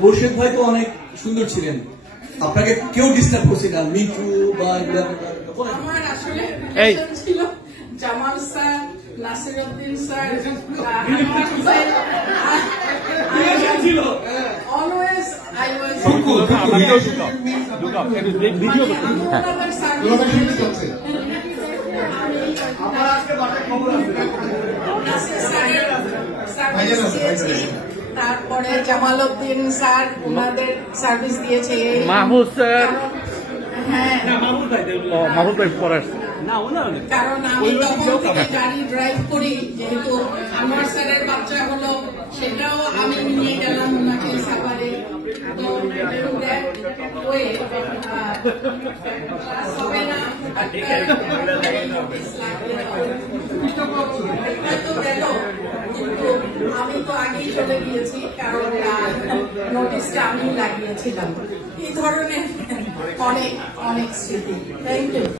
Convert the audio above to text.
মোর্শেদ ভাই তো অনেক সুন্দর ছিলেন, আপনাকে কেউ ডিস্টার্ব করছে না? মিঠু বা আমার আসলে ছিল Jamal sir, Nasiruddin sir, always I was তারপরে জামালউদ্দিন স্যার ওনাদের সার্ভিস দিয়েছে, মাহমুদ স্যার। হ্যাঁ, মাহমুদ ভাই পরে কারণ আমি তখন থেকে গাড়ি ড্রাইভ করি, যেহেতু আমার স্যারের বাচ্চা হলো সেটাও আমি নিয়ে গেলাম ওনাকে সাফারে। তো হবে না আমি তো আগেই চলে গিয়েছি, কারণ নোটিশটা আমি লাগিয়েছিলাম। এই ধরনের অনেক অনেক স্মৃতি। Thank you.